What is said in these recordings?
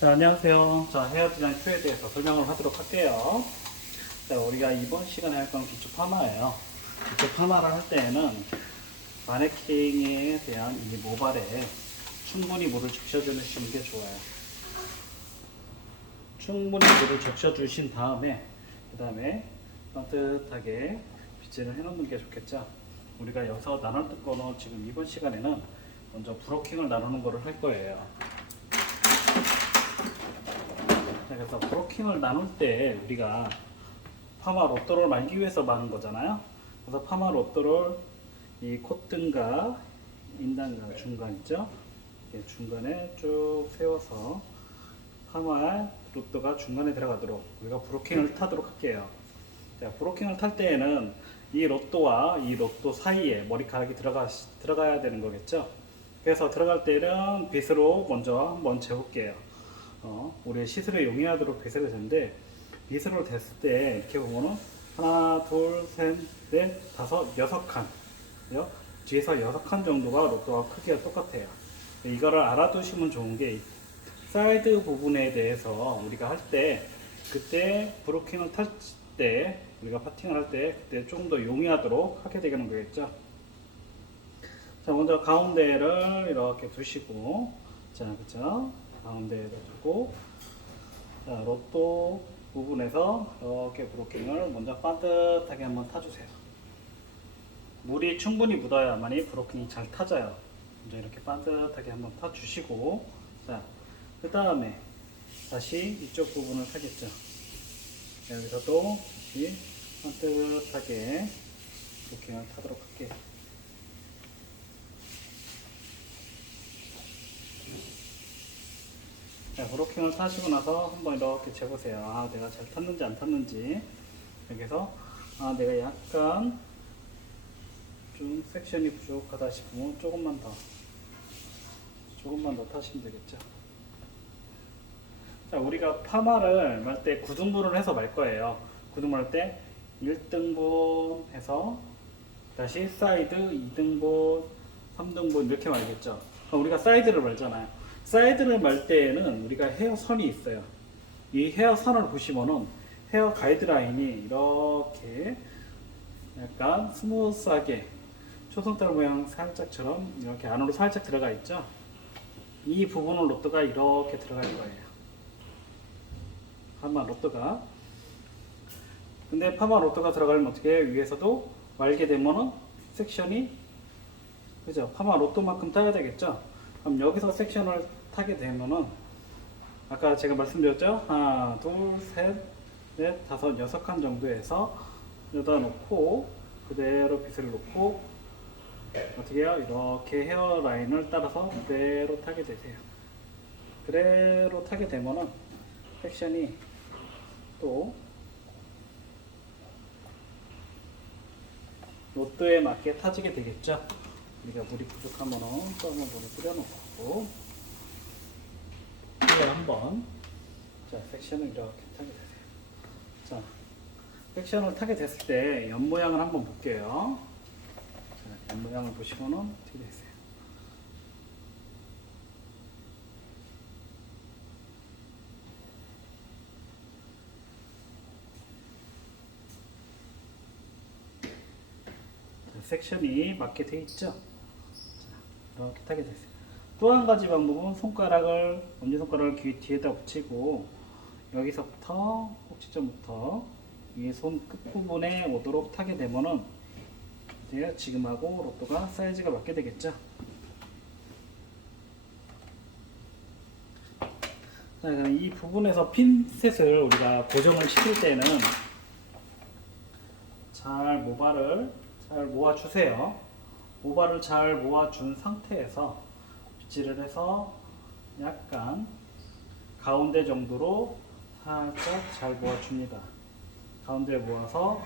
자, 안녕하세요. 자, 헤어 디자인 2에 대해서 설명을 하도록 할게요. 자, 우리가 이번 시간에 할 건 기초 파마예요. 기초 파마를 할 때에는 마네킹에 대한 이 모발에 충분히 물을 적셔주시는 게 좋아요. 충분히 물을 적셔주신 다음에 그 다음에 따뜻하게 빗질을 해놓는 게 좋겠죠. 우리가 여기서 나눌 거는 지금 이번 시간에는 먼저 브로킹을 나누는 거를 할 거예요. 그래서 브로킹을 나눌 때 우리가 파마 로또를 말기 위해서 마는 거잖아요. 그래서 파마 로또를 이 콧등과 인단과 중간 있죠? 중간에 쭉 세워서 파마 로또가 중간에 들어가도록 우리가 브로킹을 타도록 할게요. 자, 브로킹을 탈 때에는 이 로또와 이 로또 사이에 머리카락이 들어가야 되는 거겠죠? 그래서 들어갈 때는 빗으로 먼저 한번 재볼게요. 우리 시술에 용이하도록 빗을 했는데 빗으로 됐을 때 이렇게 보면은 하나, 둘, 셋, 넷, 다섯, 여섯 칸 뒤에서 6칸 정도가 로또와 크기가 똑같아요. 이거를 알아두시면 좋은 게 사이드 부분에 대해서 우리가 할 때 그때 브로킹을 탈 때 우리가 파팅을 할 때 그때 조금 더 용이하도록 하게 되는 거겠죠. 자, 먼저 가운데를 이렇게 두시고, 자, 그쵸? 가운데에다 두고, 자, 로또 부분에서 이렇게 브로킹을 먼저 반듯하게 한번 타주세요. 물이 충분히 묻어야만이 브로킹이 잘 타져요. 먼저 이렇게 반듯하게 한번 타주시고, 자, 그 다음에 다시 이쪽 부분을 타겠죠. 여기서도 다시 반듯하게 브로킹을 타도록 할게요. 자, 브로킹을 타시고 나서 한번 이렇게 재보세요. 아, 내가 잘 탔는지 안 탔는지. 여기서 아, 내가 약간 좀 섹션이 부족하다 싶으면 조금만 더 타시면 되겠죠. 자, 우리가 파마를 말 때 9등분을 해서 말 거예요. 9등분 할 때 1등분 해서 다시 사이드 2등분 3등분 이렇게 말겠죠. 우리가 사이드를 말잖아요. 사이드를 말 때에는 우리가 헤어선이 있어요. 이 헤어선을 보시면은 헤어 가이드라인이 이렇게 약간 스무스하게 초승달 모양 살짝처럼 이렇게 안으로 살짝 들어가 있죠. 이 부분은 로또가 이렇게 들어갈 거예요. 파마 로또가. 근데 파마 로또가 들어가면 어떻게 위에서도 말게 되면은 섹션이 그죠? 파마 로또만큼 따야 되겠죠? 그럼 여기서 섹션을 타게 되면은 아까 제가 말씀드렸죠? 하나, 둘, 셋, 넷, 다섯, 6칸 정도에서 여기다 놓고 그대로 빗을 놓고 어떻게 해요? 이렇게 헤어라인을 따라서 그대로 타게 되세요. 그대로 타게 되면은 섹션이 또 로또에 맞게 타지게 되겠죠? 우리가 물이 부족하면은 또 한번 물을 뿌려놓고 뒤에 한번 자 섹션을 이렇게 타게 되세요. 자 섹션을 타게 됐을 때 옆 모양을 한번 볼게요. 자, 옆 모양을 보시면은 어떻게 되세요? 섹션이 맞게 돼 있죠? 자, 이렇게 타게 됐어요. 또 한 가지 방법은 손가락을 엄지손가락을 귀 뒤에다 붙이고 여기서부터 꼭지점부터 이 손 끝부분에 오도록 타게 되면은 이제 지금하고 로또가 사이즈가 맞게 되겠죠. 자, 그럼 이 부분에서 핀셋을 우리가 고정을 시킬 때는 잘 모발을 잘 모아주세요. 모발을 잘 모아준 상태에서 빗질을 해서 약간 가운데 정도로 살짝 잘 모아줍니다. 가운데 모아서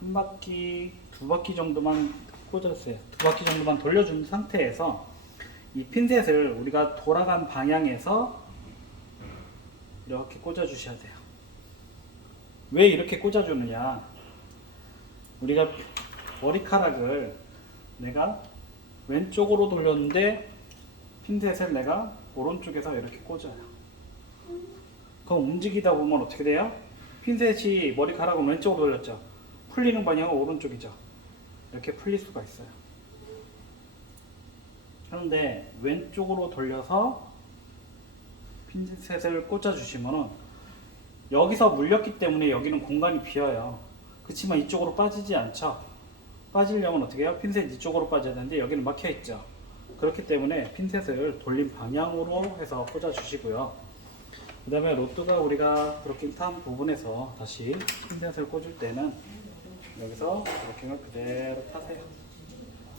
한 바퀴, 두 바퀴 정도만 꽂아주세요. 두 바퀴 정도만 돌려준 상태에서 이 핀셋을 우리가 돌아간 방향에서 이렇게 꽂아주셔야 돼요. 왜 이렇게 꽂아주느냐? 우리가 머리카락을 내가 왼쪽으로 돌렸는데 핀셋을 내가 오른쪽에서 이렇게 꽂아요. 그럼 움직이다 보면 어떻게 돼요? 핀셋이 머리카락은 왼쪽으로 돌렸죠. 풀리는 방향은 오른쪽이죠. 이렇게 풀릴 수가 있어요. 그런데 왼쪽으로 돌려서 핀셋을 꽂아 주시면은 여기서 물렸기 때문에 여기는 공간이 비어요. 그렇지만 이쪽으로 빠지지 않죠. 빠지려면 어떻게 해요? 핀셋 이쪽으로 빠져야 되는데 여기는 막혀 있죠. 그렇기 때문에 핀셋을 돌린 방향으로 해서 꽂아 주시고요. 그 다음에 로또가 우리가 브로킹 탄 부분에서 다시 핀셋을 꽂을 때는 여기서 브로킹을 그대로 타세요.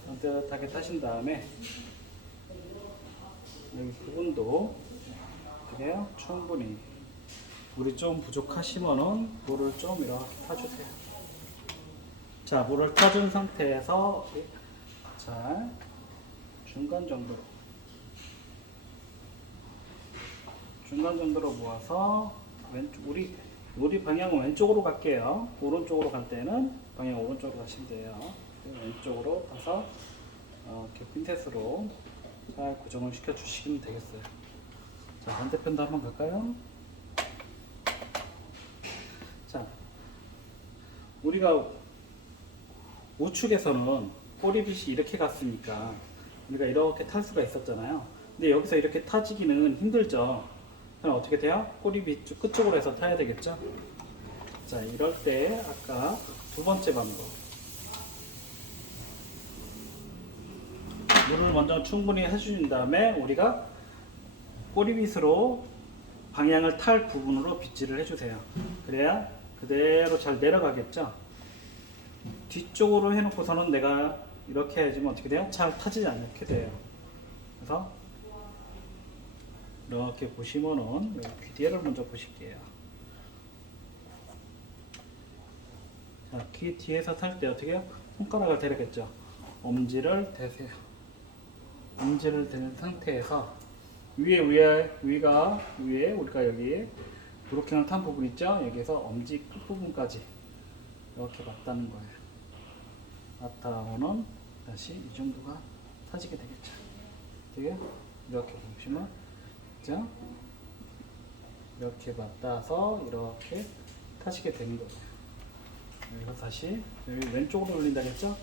산뜻하게 타신 다음에 여기 부분도 어떻게 해요? 충분히 물이 좀 부족하시면은 물을 좀 이렇게 타주세요. 자, 물을 타준 상태에서 잘 중간 정도로 모아서 왼쪽 우리 방향은 왼쪽으로 갈게요. 오른쪽으로 갈 때는 방향 오른쪽으로 가시면 돼요. 왼쪽으로 가서 이렇게 핀셋으로 잘 고정을 시켜 주시면 되겠어요. 자, 반대편도 한번 갈까요? 자, 우리가 우측에서는 꼬리빗이 이렇게 갔으니까 우리가 이렇게 탈 수가 있었잖아요. 근데 여기서 이렇게 타지기는 힘들죠. 그럼 어떻게 돼요? 꼬리빗 끝쪽으로 해서 타야 되겠죠? 자, 이럴 때 아까 두 번째 방법. 물을 먼저 충분히 해주신 다음에 우리가 꼬리빗으로 방향을 탈 부분으로 빗질을 해주세요. 그래야 그대로 잘 내려가겠죠? 뒤쪽으로 해놓고서는 내가 이렇게 해주면 어떻게 돼요? 잘 타지지 않게 돼요. 그래서 이렇게 보시면은 귀 뒤를 먼저 보실게요. 자, 귀 뒤에서 탈 때 어떻게 해요? 손가락을 대려겠죠? 엄지를 대세요. 엄지를 대는 상태에서 위에 우리가 여기 브로킹을 탄 부분 있죠? 여기서 엄지 끝부분까지 이렇게 맞다는 거예요. 맞다오는 다시 이 정도가 타지게 되겠죠. 되게 이렇게 보시면 그죠? 이렇게 맞닿아서 이렇게 타시게 되는 거예요. 여기서 다시 여기 왼쪽으로 돌린다 했죠?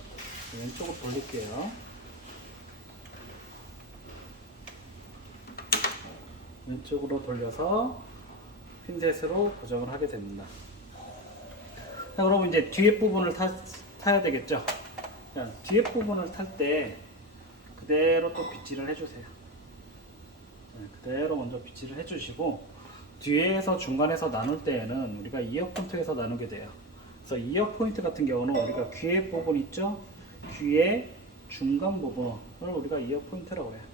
왼쪽으로 돌릴게요. 왼쪽으로 돌려서 핀셋으로 고정을 하게 됩니다. 자, 그럼 이제 뒤에 부분을 타야 되겠죠? 자, 뒤에 부분을 탈 때 그대로 또 빗질을 해주세요. 그대로 먼저 빗질을 해주시고 뒤에서 중간에서 나눌 때에는 우리가 이어 포인트에서 나누게 돼요. 그래서 이어 포인트 같은 경우는 우리가 귀의 부분 있죠? 귀의 중간 부분을 우리가 이어 포인트라고 해요.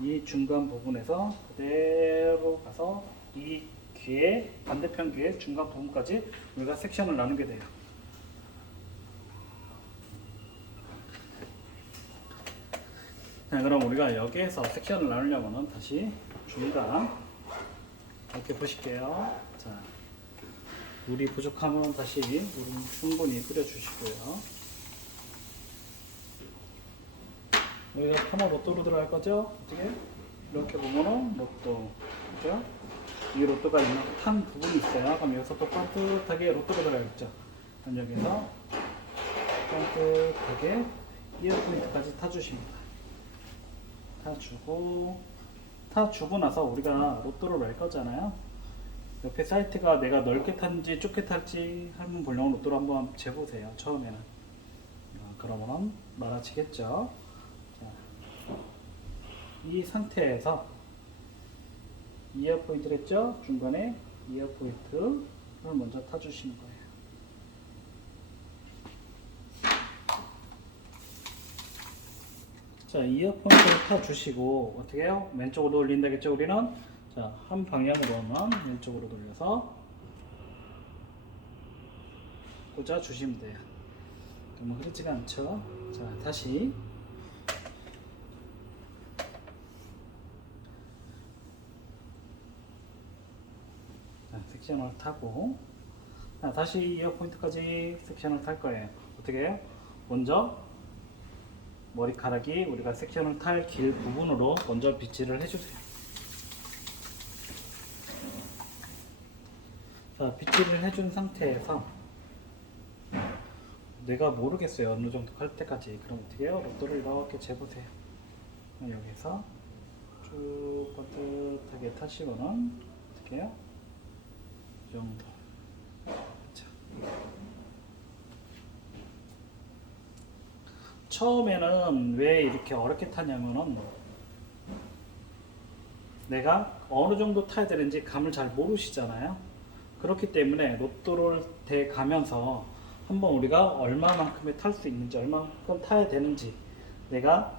이 중간 부분에서 그대로 가서 이 귀의 반대편 귀의 중간 부분까지 우리가 섹션을 나누게 돼요. 자, 그럼 우리가 여기에서 섹션을 나누려면 다시 중간 이렇게 보실게요. 자, 물이 부족하면 다시 물은 충분히 끓여주시고요. 여기가 파마 로또로 들어갈 거죠? 어떻게? 이렇게 보면은 로또, 그죠? 이 로또가 있는 탄 부분이 있어요. 그럼 여기서 또 반듯하게 로또가 들어가겠죠? 그럼 여기서 반듯하게 이어 포인트까지 타주십니다. 타주고 나서 우리가 로또를 낼 거잖아요. 옆에 사이트가 내가 넓게 탔는지 좁게 탈지 한번 보려면 로또를 한번 재보세요. 처음에는. 그러면 말아치겠죠. 자, 이 상태에서 이어 포인트를 했죠. 중간에 이어 포인트를 먼저 타주시는 거예요. 자, 이어 포인트를 타주시고 어떻게 해요? 왼쪽으로 돌린다겠죠. 우리는 자, 한 방향으로만 왼쪽으로 돌려서 꽂아 주시면 돼요. 너무 흐르지가 않죠. 자, 다시 자, 섹션을 타고 자, 다시 이어 포인트까지 섹션을 탈 거예요. 어떻게 해요? 먼저 머리카락이 우리가 섹션을 탈 길 부분으로 먼저 빗질을 해주세요. 자, 빗질을 해준 상태에서 내가 모르겠어요. 어느 정도 갈 때까지. 그럼 어떻게 해요? 로또를 이렇게 재보세요. 여기서 쭉 뻗듯하게 타시고는 어떻게 해요? 이 정도. 그렇죠. 처음에는 왜 이렇게 어렵게 타냐면은 내가 어느 정도 타야 되는지 감을 잘 모르시잖아요. 그렇기 때문에 로또를 대 가면서 한번 우리가 얼마만큼에 탈 수 있는지, 얼마만큼 타야 되는지, 내가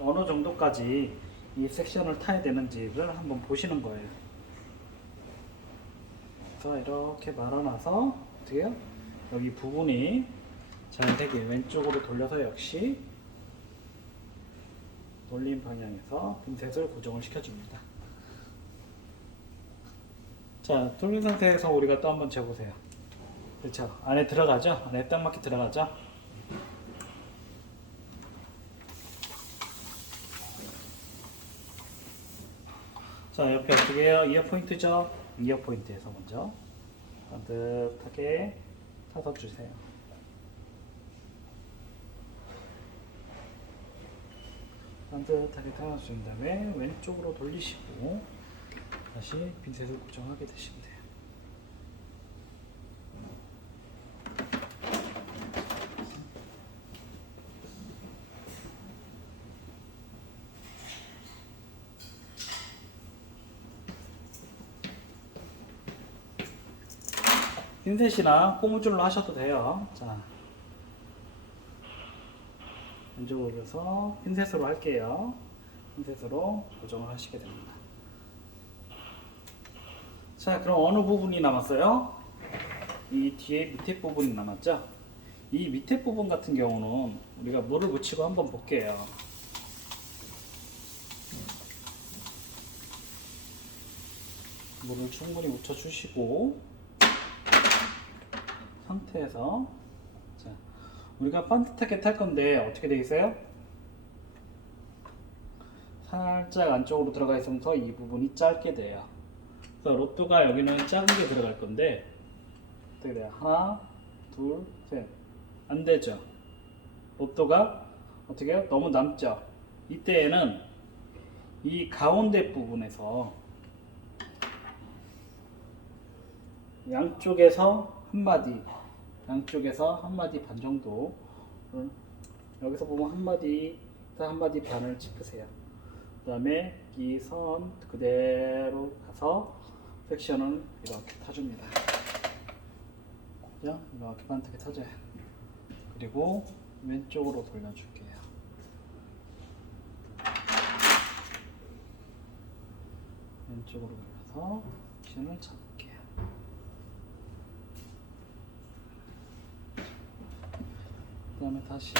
어느 정도까지 이 섹션을 타야 되는지를 한번 보시는 거예요. 그래서 이렇게 말아놔서 어떻게 해요? 여기 부분이 잘 되게 왼쪽으로 돌려서 역시 돌린 방향에서 핀셋을 고정을 시켜줍니다. 자, 돌린 상태에서 우리가 또 한번 재보세요. 그렇죠? 안에 들어가죠? 안에 딱 맞게 들어가죠? 자, 옆에 어떻게 해요? 이어 포인트죠? 이어 포인트에서 먼저 반듯하게 타서 주세요. 반듯하게 타서 준 다음에 왼쪽으로 돌리시고 다시 핀셋을 고정하게 되시면 돼요. 핀셋이나 고무줄로 하셔도 돼요. 자, 왼쪽으로 올려서 핀셋으로 할게요. 핀셋으로 고정을 하시게 됩니다. 자, 그럼 어느 부분이 남았어요? 이 뒤에 밑에 부분이 남았죠? 이 밑에 부분 같은 경우는 우리가 물을 묻히고 한번 볼게요. 물을 충분히 묻혀 주시고 상태에서 자, 우리가 반듯하게 탈 건데 어떻게 되겠어요? 살짝 안쪽으로 들어가 있으면서 이 부분이 짧게 돼요. 그래서 로또가 여기는 작은 게 들어갈 건데 어떻게 돼요? 하나, 둘, 셋. 안 되죠? 로또가 어떻게 해요? 너무 남죠? 이때에는 이 가운데 부분에서 양쪽에서 한 마디, 양쪽에서 한 마디 반 정도, 여기서 보면 한 마디에서 한 마디 반을 짚으세요. 그 다음에 이 선 그대로 가서 섹션을 이렇게 타줍니다. 그죠? 이렇게 반듯하게 타줘요. 그리고 왼쪽으로 돌려줄게요. 왼쪽으로 돌려서 섹션을 잡을게요. 그 다음에 다시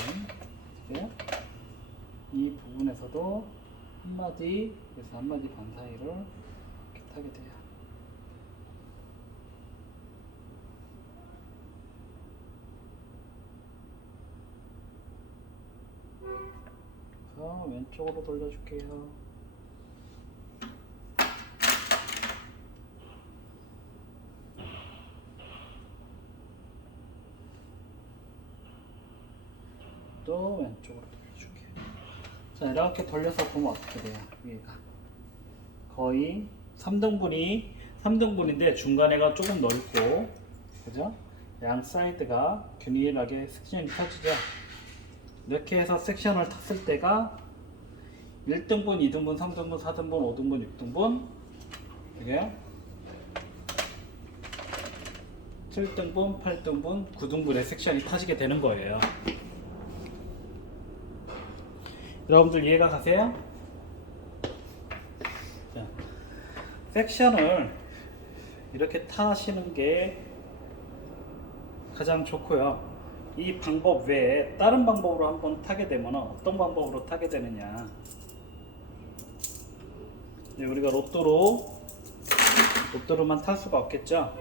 이렇게 이 부분에서도 한 마디에서 한 마디 반 사이를 이렇게 타게 돼요. 그래서 왼쪽으로 돌려줄게요. 또 왼쪽으로 돌려줄게요. 자, 이렇게 돌려서 보면 어떻게 돼요? 위에가 거의 3등분인데 중간에가 조금 넓고, 그죠? 양 사이드가 균일하게 섹션이 펴지죠. 이렇게 해서 섹션을 탔을 때가 1등분, 2등분, 3등분, 4등분, 5등분, 6등분, 이게 7등분, 8등분, 9등분의 섹션이 타지게 되는 거예요. 여러분들 이해가 가세요? 자, 섹션을 이렇게 타시는 게 가장 좋고요. 이 방법 외에 다른 방법으로 한번 타게 되면 어떤 방법으로 타게 되느냐, 우리가 로또로만 탈 수가 없겠죠.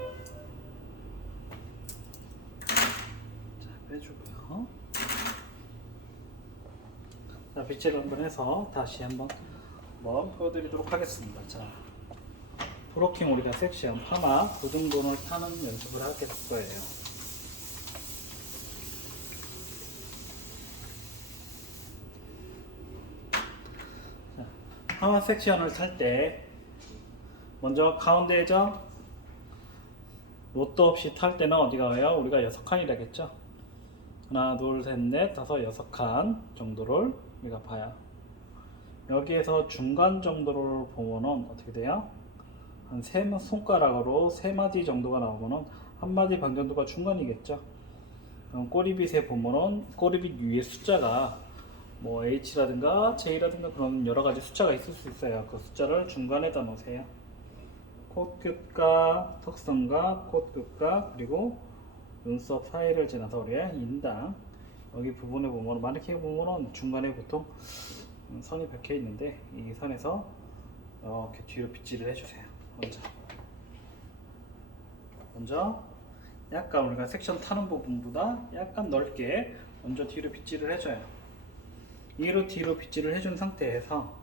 자, 빼주고요. 자, 빗질을 한번 해서 다시 한번 보여드리도록 하겠습니다. 자, 브로킹 우리가 섹션, 파마 그 정도는 타는 연습을 하게 될 거예요. 자, 파마 섹션을 탈 때 먼저 가운데죠. 로또 없이 탈 때는 어디가 와요? 우리가 6칸이라겠죠. 하나, 둘, 셋, 넷, 다섯, 6칸 정도를 우리가 봐요. 여기에서 중간 정도를 보면은 어떻게 돼요? 한 손가락으로 3마디 정도가 나오면은 한 마디 반 정도가 중간이겠죠. 그럼 꼬리빗에 보면은 꼬리빗 위에 숫자가 뭐 H라든가 J라든가 그런 여러 가지 숫자가 있을 수 있어요. 그 숫자를 중간에다 놓으세요. 콧끝과 턱선과 콧끝과 그리고 눈썹 사이를 지나서 우리의 인당 여기 부분에 보면 마네킹 보면은 중간에 보통 선이 박혀 있는데 이 선에서 이렇게 뒤로 빗질을 해주세요. 먼저 약간 우리가 섹션 타는 부분보다 약간 넓게 먼저 뒤로 빗질을 해줘요. 이로 뒤로 빗질을 해준 상태에서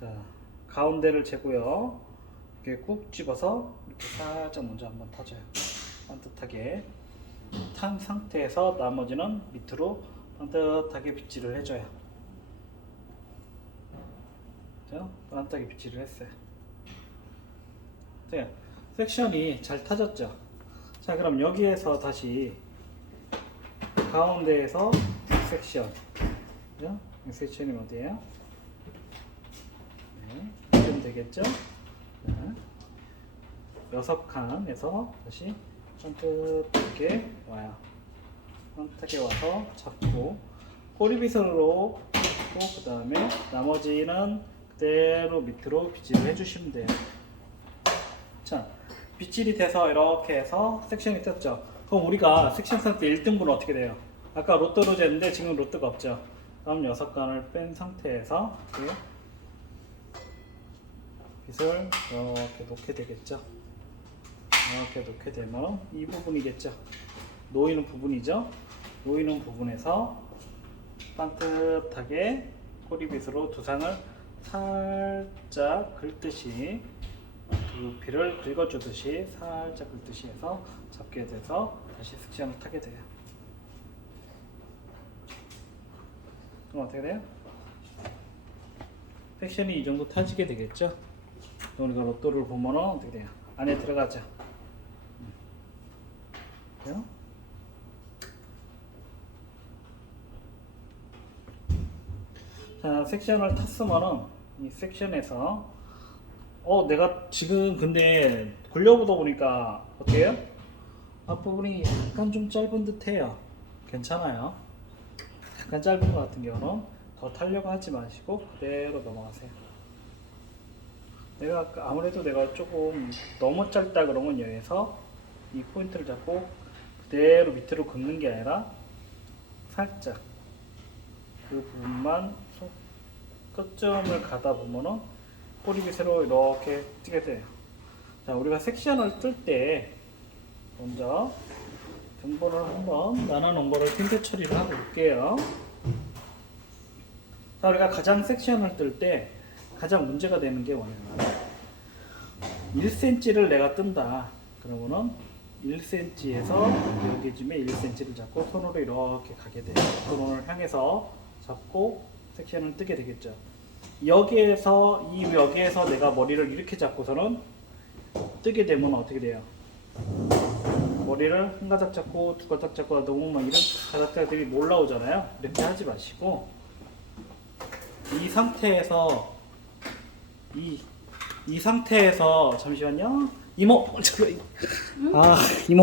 자 가운데를 재고요. 이렇게 꾹 집어서 이렇게 살짝 먼저 한번 타줘요. 반듯하게 탄 상태에서 나머지는 밑으로 반듯하게 빗질을 해줘요. 자, 반듯하게 빗질을 했어요. 네, 섹션이 잘 타졌죠? 자, 그럼 여기에서 다시 가운데에서 섹션. 그죠? 이 섹션이 어디예요? 네, 이쯤 되겠죠? 네. 6칸에서 다시 반듯하게 와요. 반듯하게 와서 잡고 꼬리빗으로 잡고 그 다음에 나머지는 그대로 밑으로 빗질을 해주시면 돼요. 자, 빗질이 돼서 이렇게 해서 섹션이 떴죠. 그럼 우리가 섹션 상태 1등분은 어떻게 돼요? 아까 로또로 쟀는데 지금 로또가 없죠. 다음 6칸을 뺀 상태에서 이렇게 빗을 이렇게 놓게 되겠죠. 이렇게 놓게 되면 이 부분이겠죠. 놓이는 부분이죠. 놓이는 부분에서 반듯하게 꼬리빗으로 두상을 살짝 긁듯이 두피를 긁어주듯이 살짝 긁듯이 해서 잡게 돼서 다시 섹션을 타게 돼요. 그럼 어떻게 돼요? 섹션이 이 정도 타지게 되겠죠. 우리가 로또를 보면 어떻게 돼요? 안에 들어가죠. 그래요? 자, 섹션을 탔으면은 이 섹션에서 내가 지금 근데 굴려보다 보니까 어때요? 앞부분이 약간 좀 짧은 듯 해요. 괜찮아요. 약간 짧은 것 같은 경우는 더 타려고 하지 마시고 그대로 넘어가세요. 아무래도 내가 조금 너무 짧다 그러면 여기서 이 포인트를 잡고 그대로 밑으로 긋는 게 아니라 살짝 그 부분만 끝점을 가다 보면은 꼬리빗으로 이렇게 뜨게 돼요. 자, 우리가 섹션을 뜰 때 먼저 등본을 한번 나눠 놓은 거를 틴트 처리를 하고 올게요. 자, 우리가 가장 섹션을 뜰 때 가장 문제가 되는 게 뭐냐면 1cm를 내가 뜬다. 그러면은 1cm에서 여기쯤에 1cm를 잡고 손으로 이렇게 가게 돼요. 손을 향해서 잡고 섹션을 뜨게 되겠죠. 여기에서 내가 머리를 이렇게 잡고서는 뜨게 되면 어떻게 돼요? 머리를 한 가닥 잡고 두 가닥 잡고 하다 보면 막 이런 가닥들이 못 나오잖아요. 이렇게 하지 마시고 이 상태에서 이 상태에서 잠시만요. 이모, 이모